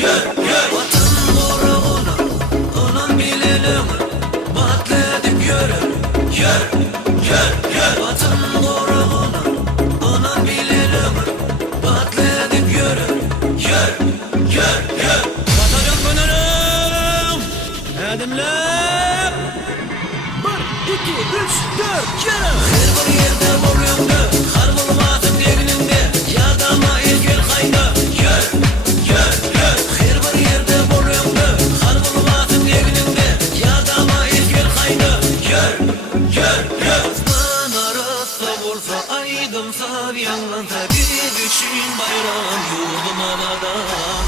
gör, gör. Vatan doğruluğunu, onun bilelim, batıl edip görür. Gör, gör, gör. Vatan doğruluğunu, onun bilelim, batıl edip görür. Gör, gör, gör. Vatacan dönerim, edimlem. 1, 2, 3, 4, yürü. Her bir yerde boryumda, har bulmasın degnimde. Yardama ilgil kaydı, gör, gör, gör. Her bir yerde boryumda, har bulmasın degnimde. Yardama ilgil kaydı, gör, gör, gör. Osman arası olsa, aydımsa yanlansa, biz üçün bayram yurdum havadan.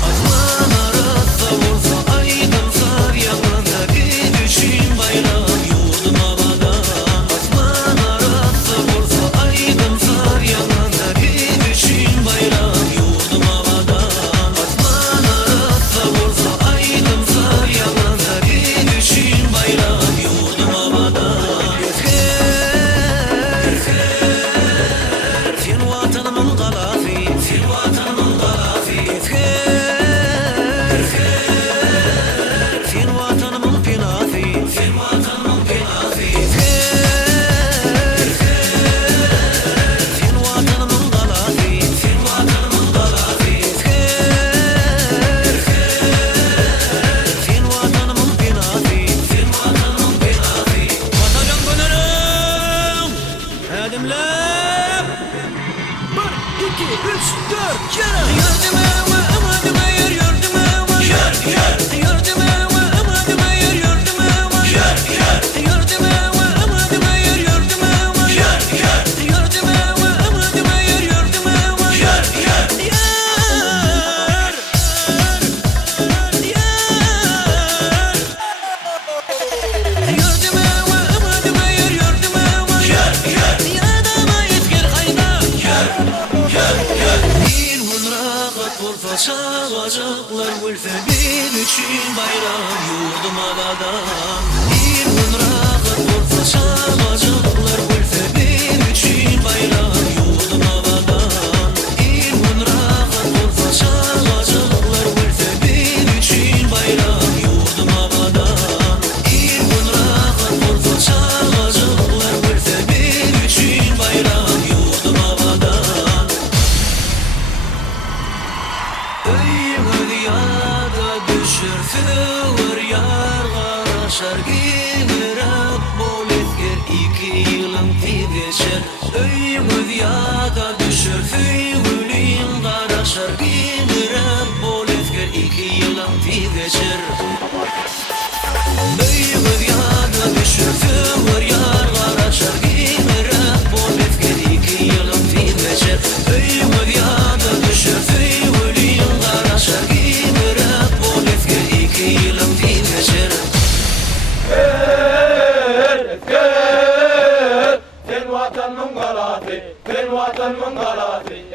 Osman arası olsa, aydımsa yanlansa, biz üçün bayram yurdum havadan. Osman arası olsa, aydımsa yanlansa, biz üçün bayram yurdum havadan. Osman arası olsa, aydımsa yanlansa, biz üçün bayram yurdum havadan. Sen vatanımın galafi, sen vatanımın galafi. Sen vatanımın pinafi, sen vatanımın pinafi. Sen vatanımın galafi, sen vatanımın galafi. Sen vatanımın pinafi, sen vatanımın pinafi. Vatacan dönerim, edimlem. 1, 2, 3, 4, yürü. Yürüdüm evime, amadım eğer yürüdüm evime. Yür, yür. Yürüdüm evime, amadım eğer yürüdüm evime. Yür, yür. Yürüdüm evime, amadım eğer yürüdüm evime. Yür, yür. Yürüdüm evime, amadım eğer yürüdüm evime. Yür, yür. Yürüdüm evime, amadım eğer yürüdüm evime. Yür, yür. Yardama etgir kayda. Yür, yür, yür. Bir mınrakat olsa çağacaklar ülfe, biz üçün bayram yurdum havadan. Bir mınrakat olsa çağacaklar ülfe, biz üçün bayram yurdum havadan. Bir mınrakat olsa çağacaklar ülfe, biz üçün bayram yurdum havadan. Bir mınrakat olsa çağacaklar ülfe, biz üçün bayram yurdum havadan. Öyümü diyada düşür sığır yarga şargınırıp bol etker 2 yılın tideşer. Öyümü diyada düşür sığırın kara şargınırıp bol etker 2 yılın tideşer. Öyümü diyada düşür sığır yarga şargınırıp bol etker 2 yılın tideşer. Öyümü diyada düşür sığırın kara şargınırıp bol etker 2 yılın tideşer. Sen vatanın galati, sen vatanın galati.